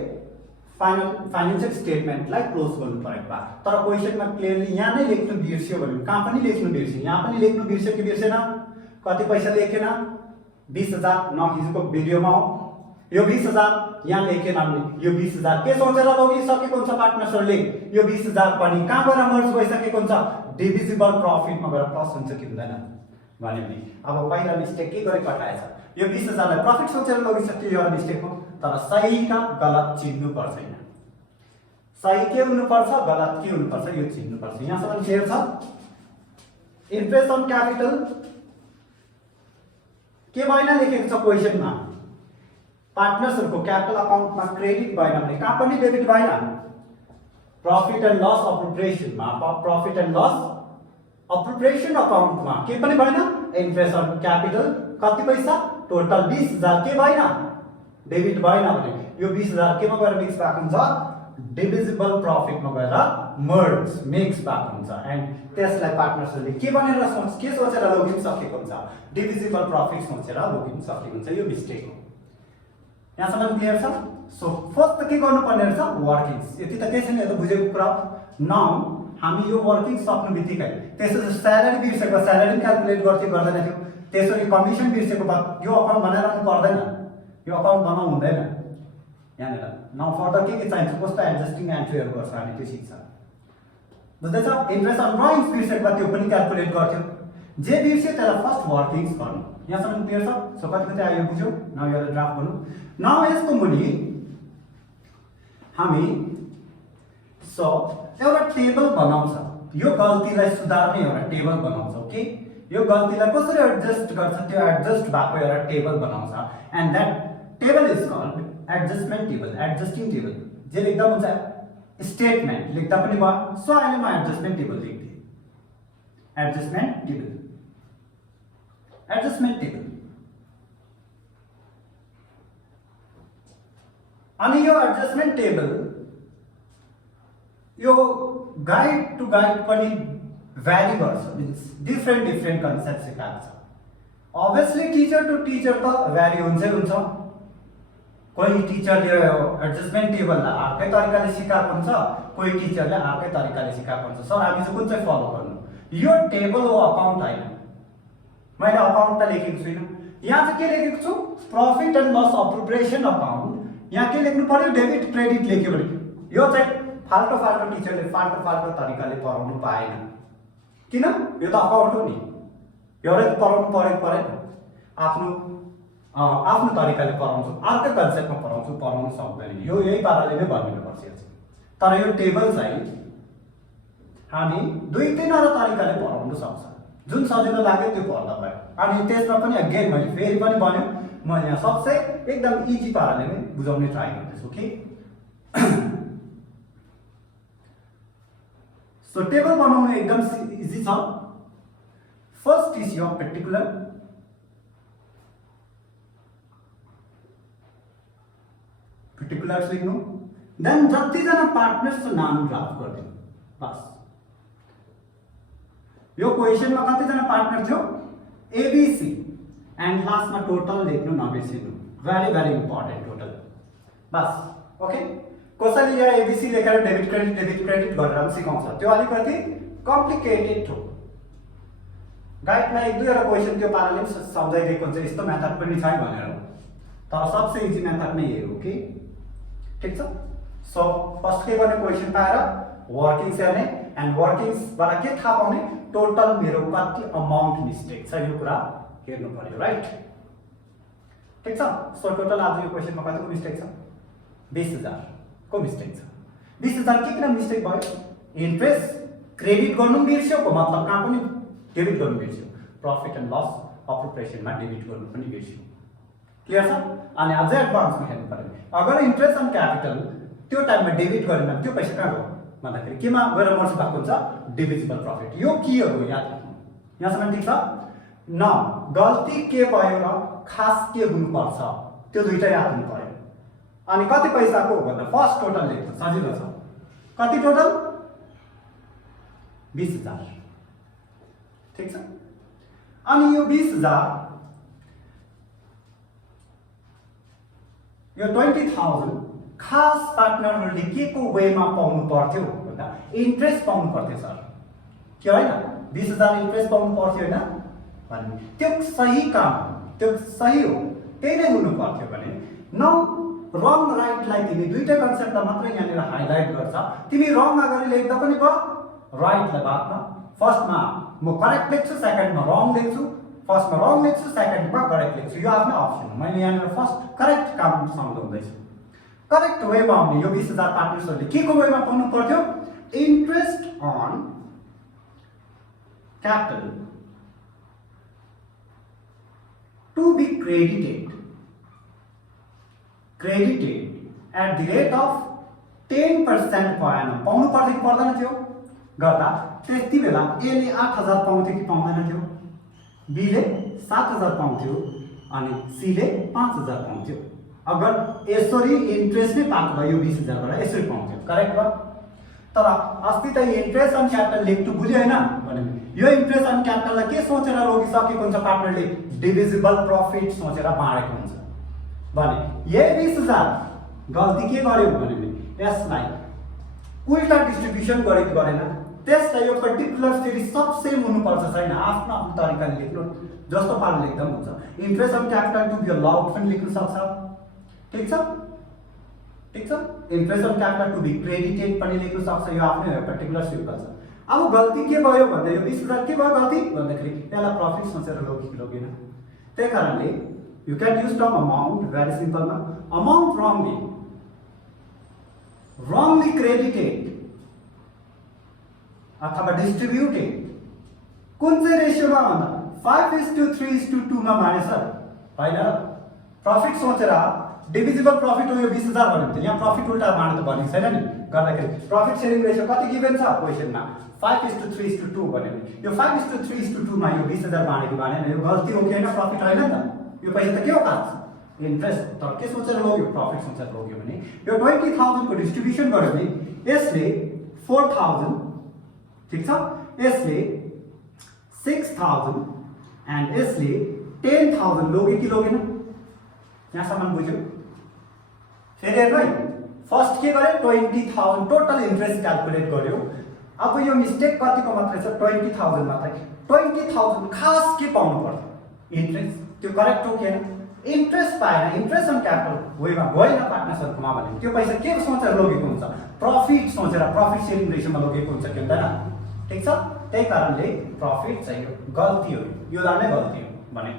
फाइनान्शियल स्टेटमेन्टलाई क्लोज गर्नु परेको भए, तर क्वेशनमा क्लियरली यहाँ नै लेख्नु बिर्स्यो भने कहाँ पनि लेख्नु बिर्स्यो, यहाँ पनि लेख्नु बिर्स्यो कि बिर्सेन, कति पैसा लेखेन 20,000 न हिजोको भिडियोमा हो, यो 20,000 यहाँ लेखेन हामीले यो 20,000 के सोचेर लगिसकेको हुन्छ पार्टनर्सहरूले यो 20,000 पनि कहाँ गएर मर्ज भइसकेको हुन्छ डिभिजिबल प्रफिटमा गएर प्लस हुन्छ कि हुँदैन भने अब पहिला मिस्टेक के गरे कटाएछ यो 20,000 लाई प्रफिट सोचेर लगिसक्यो यो मिस्टेक हो तर सही र गलत चिन्नु पर्छ हैन सही के हुनु पर्छ गलत के हुनु पर्छ यो चिन्नु पर्छ यहाँसम्म क्लियर छ इन्ट्रेस्ट अन क्यापिटल के भएन लेखेको छ क्वेशनमा पार्टनर्सहरुको क्यापिटल अकाउन्टमा क्रेडिट भएन भने कहाँ पनि डेबिट भएन प्रॉफिट एन्ड लस अप्रोप्रिएसनमा प्रॉफिट एन्ड लस अप्रोप्रिएसन अकाउन्टमा के पनि भएन इन्ट्रेस्ट अन क्यापिटल कति पैसा टोटल 20,000 के भएन डेबिट भएन भने यो 20,000 केमा गएर मिक्स भएको हुन्छ डिभिजिबल प्रॉफिटमा गएर मर्ज मिक्स भएको हुन्छ एन्ड त्यसलाई पार्टनर्सहरुले के भनेर के सोचेर लगिन सकेको हुन्छ डिभिजिबल प्रॉफिट सोचेर लगिन सकेको हुन्छ यो मिस्टेक हो यहाँसम्म क्लियर छ सो फर्स्ट के गर्नुपर्ने रहेछ वर्किङ्स यति त केही छैन यो त बुझेको कुरा नाउ हामी यो वर्किङ सक्नु बित्तिकै त्यसपछि स्यालेरी बिर्सेको स्यालेरी क्याल्कुलेट गर्दैन थियो त्यसरी कमिसन बिर्सेको बाद यो अकाउन्ट बनाइराख्नु पर्दैन यो अकाउन्ट बनाउनु हुँदैन यहाँनिर नाउ फर्दर के चाहिन्छ कस्तो एडजस्टिङ एन्ट्रीहरु गर्छ हामी त्यो शिक्षा बुझ्दैछ इन्ट्रेस्ट अन ड्रइङ्स बिर्सेको बाद त्यो पनि क्याल्कुलेट गर्थ्यो जे बिर्स्यो त्यसलाई फर्स्ट वर्किङ्स गर्नु यहाँसम्म क्लियर छ सो कति आयो बुझ्यो नाउ यसलाई ड्राफ्ट गर्नु नाउ यसको मुनि हामी सो एउटा टेबल बनाउँछ यो गल्तीलाई सुधार्ने एउटा टेबल बनाउँछ ओके यो गल्तीलाई कसरी एडजस्ट गर्छ त्यो एडजस्ट भएको एउटा टेबल बनाउँछ and that table is called adjustment table adjusting table जे लेख्दा हुन्छ स्टेटमेन्ट लेख्दा पनि भयो सो अहिले म एडजस्टमेन्ट टेबल लेख्दिए एडजस्टमेन्ट टेबल अनि यो एडजस्टमेन्ट टेबल यो गाइड टु गाइड पनि भ्यारी गर्छ मिन्स डिफ्रेन्ट कन्सेप्ट सिकाएको छ अभियसली टिचर टु टिचर त भ्यारी हुन्छै हुन्छ कोही टिचरले एडजस्टमेन्ट टेबललाई अर्कै तरिकाले सिकाएको हुन्छ कोही टिचरले अर्कै तरिकाले सिकाएको हुन्छ सर हामी चाहिँ कुन चाहिँ फलो गर्नु यो टेबल हो अकाउन्ट हैन मैले अकाउन्ट त लेखेको छुइनँ यहाँ चाहिँ के लेखेको छु profit and loss appropriation account यहाँ के लेख्नु पर्यो डेबिट क्रेडिट लेख्यो भने यो चाहिँ फाल्टो टिचरले फाल्टो तरिकाले पढाउनु पाएन किन यो त अकाउन्ट हो नि एउटै पढाउनु परेन आफ्नो तरिकाले पढाउँछु अर्कै कन्सेप्टमा पढाउनु सक्दैन यो यही पाराले नै बनिनु पर्छ तर यो टेबल चाहिँ हामी दुई तीनवटा तरिकाले पढाउन सक्छ जुन सजिलो लाग्यो त्यो पढ्दा भयो अनि त्यसमा पनि अगेन मैले फेरि पनि भन्यो म यहाँ सबसे एकदम इजी पाराले नै बुझाउने ट्राई गर्दैछु ओके सो टेबल बनाउनु एकदम इजी छ फर्स्ट इज योर पर्टिकुलर्स लेख्नु देन जतिजना पार्टनर्सको नाम ड्राफ्ट गरिदिनु बस यो क्वेशनमा कतिजना पार्टनर थियो एबीसी एन्ड लास्टमा टोटल लेख्नु नबिर्सिनु भेरी इम्पोर्टेन्ट टोटल बस ओके कसैले यहाँ एबीसी लेखेर डेबिट क्रेडिट गरेर पनि सिकाउँछ त्यो अलिकति कम्प्लिकेटेड हो गाइडमा एक दुईवटा क्वेशन त्यो पाराले पनि सम्झाइदिएको हुन्छ यस्तो मेथड पनि छ भनेर तर सबसे इजी मेथड नै यही हो कि ठीक छ सो फर्स्ट के गर्ने क्वेशन पाएर वर्किङ्स हेर्ने एन्ड वर्किङ्सबाट के थाहा पाउने टोटल मेरो कति अमाउन्ट मिस्टेक छ यो कुरा हेर्नु पर्यो राइट ठीक छ सो टोटल आज यो क्वेशनमा कतिको मिस्टेक छ 20,000 को मिस्टेक छ 20,000 के किन मिस्टेक भयो इन्ट्रेस्ट क्रेडिट गर्नु बिर्स्योको मतलब कहाँ पनि डेबिट गर्नु बिर्स्यो प्रॉफिट एन्ड लस अप्रोप्रिएसनमा डेबिट गर्नु पनि बिर्स्यो क्लियर छ अनि अझै एडभान्समा हेर्नु पर्यो अगर इन्ट्रेस्ट अन क्यापिटल त्यो टाइममा डेबिट गरेन त्यो पैसा कहाँ गयो भन्दाखेरि केमा गएर मर्ज भएको हुन्छ डिभिजिबल प्रॉफिट यो के हो याद राख्नु यहाँसम्म ठीक छ न गल्ती के भयो र खास के हुनुपर्छ त्यो दुईटा याद हुनु पर्यो अनि कति पैसाको हो भन्दा फर्स्ट टोटल लेख्नु सजिलो छ कति टोटल 20,000 ठीक छ अनि यो 20,000 यो 20,000 खास पार्टनरहरूले के को वेमा पाउनु पर्थ्यो भन्दा इन्ट्रेस्ट पाउनु पर्थ्यो सर के हैन 20,000 इन्ट्रेस्ट पाउनु पर्थ्यो हैन भने त्यो सही काम त्यो सही हो त्यही नै हुनु पर्थ्यो भने नौ रङ राइटलाई तिमी दुईटै कन्सेप्टलाई मात्रै यहाँनिर हाइलाइट गर्छ। तिमी रङ अगाडि लेख्दा पनि भयो, राइटलाई बादमा फर्स्टमा म करेक्ट लेख्छु, सेकेन्डमा रङ लेख्छु, फर्स्टमा रङ लेख्छु, सेकेन्डमा करेक्ट लेख्छु, यो आफ्नो अप्सन हो। मैले यहाँनिर फर्स्ट करेक्ट काम सम्झाउँदैछु। करेक्ट वेमा आउने यो 20,000 पार्टनर्सहरूले के को वेमा पाउनु पर्थ्यो? Interest on capital to be credited at the rate of 10% per annum पाउनु पर्थ्यो कि पर्दैन थियो गर्दा? त्यति बेला ए ले 8,000 पाउँथ्यो कि पाउँदैन थियो, बी ले 7,000 पाउँथ्यो अनि सी ले 5,000 पाउँथ्यो। अगर यसरी इन्ट्रेस्ट नै पाएको भए यो 20,000 बाट यसरी पाउँथ्यो, करेक्ट भयो। तर अस्ति त इन्ट्रेस्ट अन क्यापिटल लेख्नु भुल्यो हैन भने यो इन्ट्रेस्ट अन क्यापिटललाई के सोचेर लगिसकेको हुन्छ पार्टनरले? डिभिजिबल प्रॉफिट सोचेर बाँडेको हुन्छ भने यही 20,000 गल्ती के गर्यो भने यसलाई उल्टा डिस्ट्रिब्युसन गरेको गरेन। त्यसलाई यो पर्टिकुलर सिरिज सब सेम हुनुपर्छ छैन, आफ्नो आफ्नो तरिकाले लेख्नु, जस्तो पाराले लेख्दा पनि हुन्छ। Interest on capital to be allowed पनि लेख्न सक्छ, ठीक छ, ठीक छ। Interest on capital to be credited पनि लेख्न सक्छ, यो आफ्नो पर्टिकुलर सिम्पल छ। अब गल्ती के भयो भन्दा यो 20,000 के भयो गल्ती भन्दाखेरि यसलाई प्रॉफिट सोचेर लगिन। त्यही कारणले you can use term amount, very सिम्पलमा अमाउन्ट wrongly क्रेडिटेड अथवा डिस्ट्रिब्युटेड कुन चाहिँ रेशियोमा भन्दा 5:3:2 मा मानेछ हैन। प्रॉफिट सोचेर डिभिजिबल प्रॉफिट हो यो 20,000 भनेको त यहाँ प्रॉफिट उल्टा माने त भनेको छैन नि गर्दाखेरि प्रॉफिट शेयरिङ रेशियो कति गिभन छ क्वेशनमा 5:3:2 भन्यो। यो 5:3:2 मा यो 20,000 बाँडेको बाँडेन, यो गल्ती हो कि हैन? प्रॉफिट हैन नि त, यो पैसा त के हो काट्छ? इन्ट्रेस्ट। तर के सोचेर लग्यो? प्रॉफिट सोचेर लग्यो भने यो 20,000 को डिस्ट्रिब्युसन गर्यो भने यसले 4,000, ठीक छ, यसले 6,000 एन्ड यसले 10,000 लग्यो कि लगेन? यहाँसम्म बुझ्यो? फेरि हेर्नु है, फर्स्ट के गरे 20,000 टोटल इन्ट्रेस्ट क्याल्कुलेट गर्यो। अब यो मिस्टेक कतिको मात्रै छ? 20,000 मात्रै। 20,000 खास के पाउनु पर्छ? इन्ट्रेस्ट। त्यो करेक्ट हो कि हैन? इन्ट्रेस्ट पाएन, इन्ट्रेस्ट अन क्यापिटल वेमा गएन पार्टनरहरुकोमा भने त्यो पैसा के सोचेर लगेको हुन्छ? प्रॉफिट सोचेर प्रॉफिट शेयरिङ रेशियोमा लगेको हुन्छ कि हुँदैन? ठीक छ। त्यही कारणले प्रॉफिट चाहिँ गल्ती हो, यो लाने गल्ती हो भने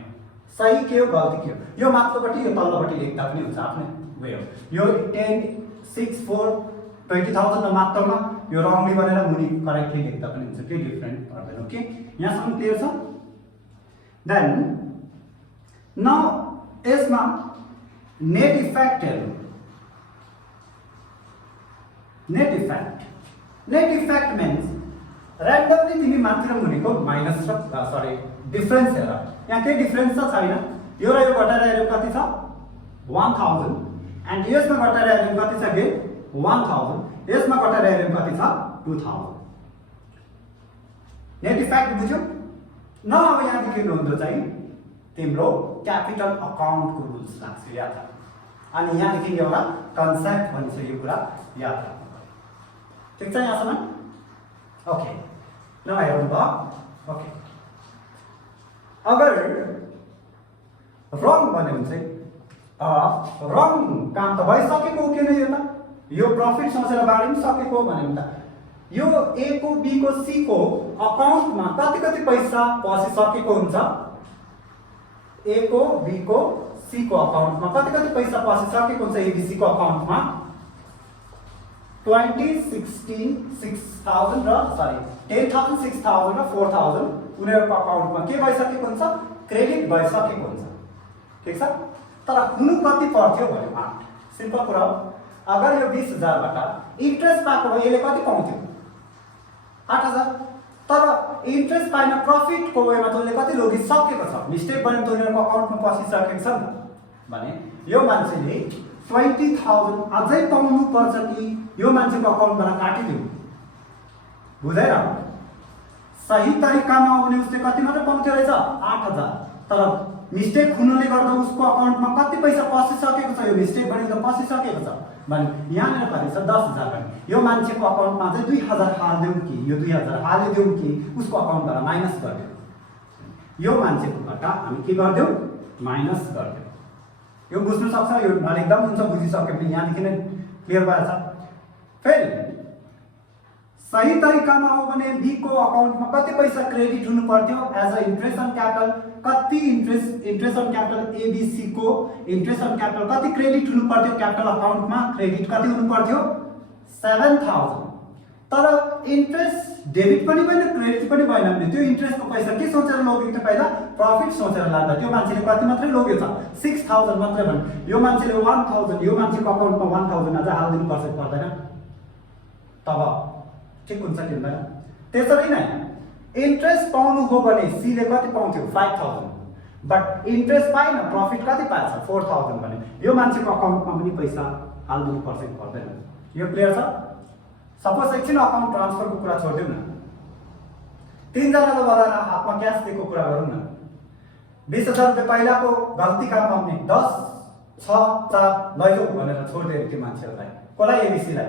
सही के हो गल्ती के हो यो माथिल्लोपट्टि यो तल्लोपट्टि लेख्दा पनि हुन्छ, आफ्नो वे हो। यो 10 6 4 20,000 मात्रामा यो रङली भनेर मुनि करेक्टली लेख्दा पनि हुन्छ, केही डिफरेन्ट पर्दैन। ओके, यहाँसम्म क्लियर छ? देन नाउ यसमा नेट इफेक्ट हेर्नु। नेट इफेक्ट मीन्स र्यान्डमली तिमी माथि र मुनिको माइनस र सरी डिफरेन्स हेर। यहाँ केही डिफरेन्स छ छैन? यो र यो घटाएर हेर्नु कति छ? 1000 एन्ड यसमा घटाएर हेर्नु कति छ? अगेन 1000, यसमा घटाएर हेर्नु कति छ? 2000। नेट इफेक्ट बुझ्यौ? न अब यहाँदेखि हुँदो चाहिँ तिम्रो क्यापिटल अकाउन्टको रुल्स लाग्छ याद राख्नु, अनि यहाँदेखि एउटा कन्सेप्ट भन्छ यो कुरा याद राख्नु। ठिक छ यहाँसम्म? ओके, न हेर्नु भयो? ओके, अगर रङ भन्यो भने चाहिँ रङ काम त भइसकेको हो कि नै? यो प्रॉफिट सोचेर बाँडिन सकेको भन्यो भने त यो ए को बी को सी को अकाउन्टमा कति कति पैसा पसिसकेको हुन्छ? ए को बी को सी को अकाउन्टमा कति कति पैसा पसिसकेको हुन्छ? एबीसी को अकाउन्टमा 6,000 र सरी 10,000 6,000 र 4,000 उनीहरुको अकाउन्टमा के भइसकेको हुन्छ? क्रेडिट भइसकेको हुन्छ। ठीक छ। तर हुनु कति पर्थ्यो भन्यो? 8। सिम्पल कुरा हो। अगर यो 20,000 बाट इन्ट्रेस्ट पाएको भए यसले कति पाउँथ्यो? 8,000। तर इन्ट्रेस्ट पाइन प्रॉफिट को वेमा तले कति लगिसकेको छ? मिस्टेक बन्यो त उनीहरुको अकाउन्टमा पसिसकेको छ नि भने यो मान्छेले 20,000 अझै पाउनु पर्छ कि यो मान्छेको अकाउन्टबाट काटिदिउ? बुझाइरा? सही तरिकामा आउने उसले कति मात्र पाउँथ्यो रहेछ? 8,000। तर मिस्टेक हुनुले गर्दा उसको अकाउन्टमा कति पैसा पसिसकेको छ? यो मिस्टेक बन्यो त पसिसकेको छ भने यहाँनिर कति छ? 10,000 भने यो मान्छेको अकाउन्टमा चाहिँ 2,000 हाल्दिउँ कि यो 2,000 हालिदिउँ कि उसको अकाउन्टबाट माइनस गरिदिउँ? यो मान्छेकोबाट हामी के गर्दिउँ? माइनस गरिदिउँ। यो बुझ्नु सक्छ, यो एकदम हुन्छ बुझिसक्यो पनि यहाँदेखि नै क्लियर भएछ। फेरि सही तरिकामा हो भने बी को अकाउन्टमा कति पैसा क्रेडिट हुनु पर्थ्यो as a interest on capital, कति इन्ट्रेस्ट अन क्यापिटल एबीसी को इन्ट्रेस्ट अन क्यापिटल कति क्रेडिट हुनु पर्थ्यो क्यापिटल अकाउन्टमा, क्रेडिट कति हुनु पर्थ्यो 7000। तर इन्ट्रेस्ट डेबिट पनि भएन क्रेडिट पनि भएन भने त्यो इन्ट्रेस्टको पैसा के सोचेर लग्यो त, पहिला प्रफिट सोचेर लाग्दा त्यो मान्छेले कति मात्रै लग्यो त 6000 मात्रै भने यो मान्छेले 1000, यो मान्छेको अकाउन्टमा 1000 अझ हाल्दिनु पर्छ पर्दैन, तब ठीक हुन्छ कि हुँदैन। त्यसरी नै इन्ट्रेस्ट पाउनु हो भने सी ले कति पाउँथ्यो 5000, बट इन्ट्रेस्ट पाएन प्रफिट कति पाएछ 4000 भने यो मान्छेको अकाउन्टमा पनि पैसा हाल्दिनु पर्छ कि पर्दैन, यो क्लियर छ। सपोज एकछिन अकाउन्ट ट्रान्सफरको कुरा छोड्दिउँ न, 3 जनाले बराबर हातमा क्यास दिएको कुरा गरौँ न, 20000 रुपैयाँ पहिलाको गल्ती काममा पनि 10 6 4 लैजाऊ भनेर छोडिदियो त्यो मान्छेलाई, कसलाई एबीसीलाई।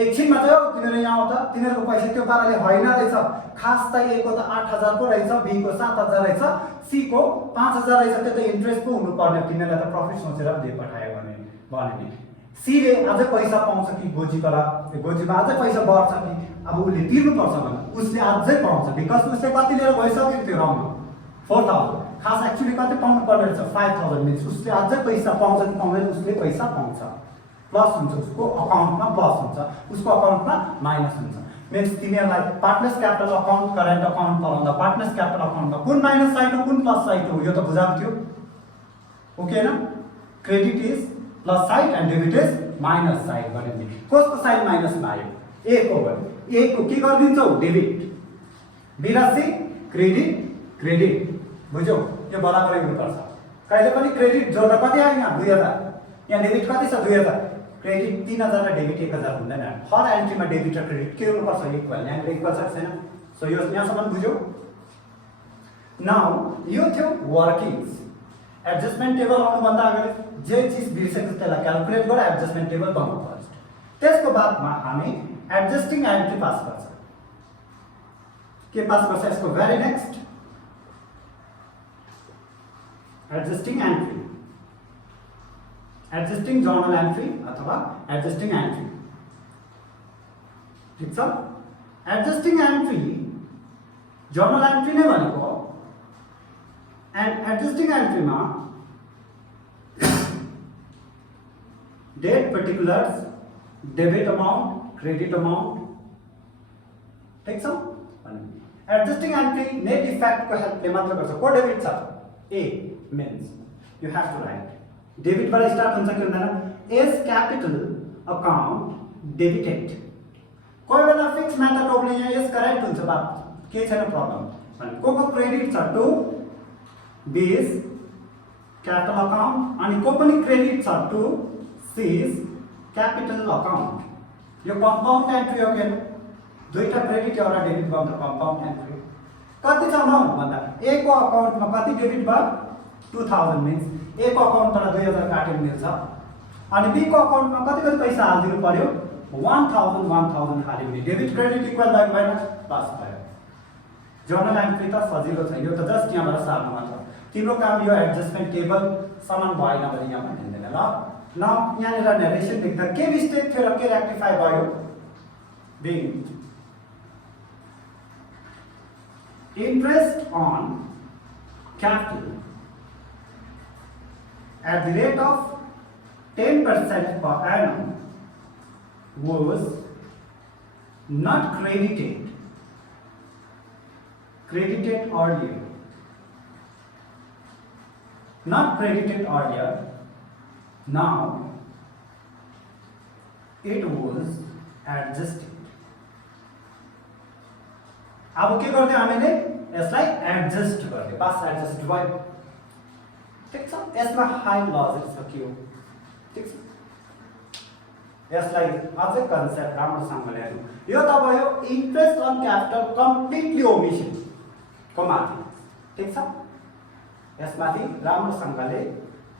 एकछिनमा चाहिँ तिनीहरू यहाँ आउँदा तिनीहरूको पैसा त्यो पाराले होइन रहेछ, खास त ए को त 8000 को रहेछ, बी को 7000 रहेछ, सी को 5000 रहेछ, त्यो त इन्ट्रेस्ट पो हुनुपर्ने, तिनीहरूलाई त प्रफिट सोचेर दे पठायो भने सी ले अझै पैसा पाउँछ कि गोजीमा अझै पैसा बढ्छ कि अब उसले तिर्नुपर्छ भने उसले अझै पाउँछ, बिकज उसले कति लिएर गइसक्यो त्यो रङमा 4000, खास एक्चुअली कति पाउनु पर्ने रहेछ 5000, मिन्स उसले अझै पैसा पाउँछ कि पाउँदैन, उसले पैसा पाउँछ, प्लस हुन्छ उसको अकाउन्टमा, प्लस हुन्छ उसको अकाउन्टमा माइनस हुन्छ। मिन्स तिनीहरूलाई partners capital account current account पढाउँदा पार्टनर्स क्यापिटल अकाउन्टमा कुन माइनस साइड हो कुन प्लस साइड हो यो त बुझाएको थियो, ओके न। Credit is plus side and debit is minus side भने कसको साइड माइनसमा आयो ए को भयो, ए को के गरिदिन्छौ डेबिट, बी र सी क्रेडिट बुझ्यौ, यो बराबर हुनुपर्छ। कहिले पनि क्रेडिट जोड्दा कति आयो यहाँ 2000, यहाँ डेबिट कति छ 2000, क्रेडिट 3000 र डेबिट 1000 हुँदैन, हर एन्ट्रीमा डेबिट र क्रेडिट के हुनुपर्छ इक्वल, यहाँ इक्वल छ छैन, सो यो यहाँसम्म बुझ्यौ। नाउ यो थियो वर्किङ्स, एडजस्टमेन्ट टेबल आउनुभन्दा अगाडि जे चीज बिर्सेको त्यसलाई क्याल्कुलेट गरेर एडजस्टमेन्ट टेबल बनाउनु पर्छ, त्यसको बादमा हामी एडजस्टिङ एन्ट्री पास गर्छ, के पास गर्छ यसको very next adjusting entry, adjusting journal entry अथवा एडजस्टिङ एन्ट्री, ठीक छ। एडजस्टिङ एन्ट्री जर्नल एन्ट्री नै भनेको, एन्ड एडजस्टिङ एन्ट्रीमा date particulars, debit amount, credit amount, ठीक छ। एडजस्टिङ एन्ट्री नेट इफेक्टको हेल्पले मात्र गर्छ, को डेबिट छ a means you have to write डेबिटबाट स्टार्ट हुन्छ कि हुँदैन, एज क्यापिटल अकाउन्ट डेबिटेड, कोही बेला फिक्स मेथड ओब्ले यहाँ एज करेक्ट हुन्छ बात के छैन प्रब्लम, को क्रेडिट छ टु बीज क्यापिटल अकाउन्ट अनि को पनि क्रेडिट छ टु सीज क्यापिटल अकाउन्ट, यो कम्पाउन्ड एन्ट्री हो के दुईटा क्रेडिट एउटा डेबिट गर्दा कम्पाउन्ड एन्ट्री कति छ अमाउन्ट भन्दा ए को अकाउन्टमा कति डेबिट भयो 2000 मिन्स ए को अकाउन्टबाट 2000 काटेर मिल्छ, अनि बी को अकाउन्टमा कति पैसा हाल्दिनु पर्यो 1000 हाल्यो भने डेबिट क्रेडिट इक्वल भयो भएन, पास भयो। जर्नल एन्ट्री त सजिलो छ, यो त जस्ट यहाँबाट सार्नु मात्र, तिम्रो काम यो एडजस्टमेन्ट टेबल समान भएन भने यहाँ भन्दैन ल। नाउ यहाँनिर नरेसन लेख्दा के मिस्टेक थियो र के रेक्टिफाई भयो, being interest on capital at the rate of 10% per annum was not credited earlier, now it was adjusted। अब के गर्दै हामीले यसलाई एडजस्ट गर्ने, पास एडजस्ट भयो, ठीक छ। यसमा हाई लजिक छ के हो, ठीक छ। यसलाई अझै कन्सेप्ट राम्रोसँगले हेर्नु, यो तपाईँ यो इन्ट्रेस्ट अन क्यापिटल कम्प्लिटली ओमिसन को माथि, ठीक छ। यसमाथि राम्रोसँगले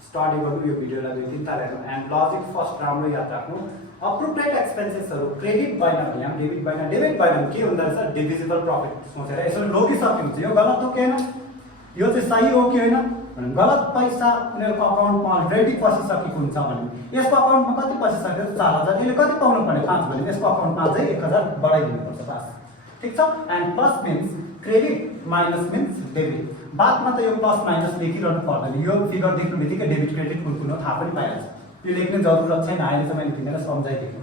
स्टडी गर्नु, यो भिडियोलाई 2-3 ताल हेर्नु, एन्ड लजिक फर्स्ट राम्रो याद राख्नु। अप्रोप्रिएट एक्सपेन्सेसहरु क्रेडिट भएन भने हम डेबिट भएन के हुँदो रहेछ डिभिजिबल प्रफिट सोचेर यसरी लोगिसकिन्छ, यो गलत हो कि हैन, यो चाहिँ सही हो कि हैन, भने गलत पैसा उनीहरूको अकाउन्टमा अलरेडी पसिसकेको हुन्छ भने यसको अकाउन्टमा कति पसिसक्यो 4000 यसले कति पाउनु पर्ने 5 भने यसको अकाउन्टमा चाहिँ 1000 बढाइदिनु पर्छ बस ठीक छ and plus means credit minus means debit बादमा त यो प्लस माइनस लेखिरहनु पर्दैन यो फिगर देख्नु बित्तिकै डेबिट क्रेडिट कुन कुन हो थाहा पनि पाइहाल्छ यो लेख्ने जरुरत छैन अहिले चाहिँ मैले तिमीलाई सम्झाइदिएको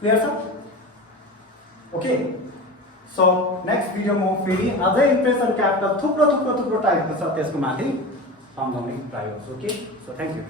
क्लियर छ ओके सो नेक्स्ट भिडियोमा फेरि अझै इम्प्रेसन क्यापिटल थुप्रो टाइपको छ त्यसको माथि सम्झाउने ट्राई गर्छु ओके सो थ्यांक यू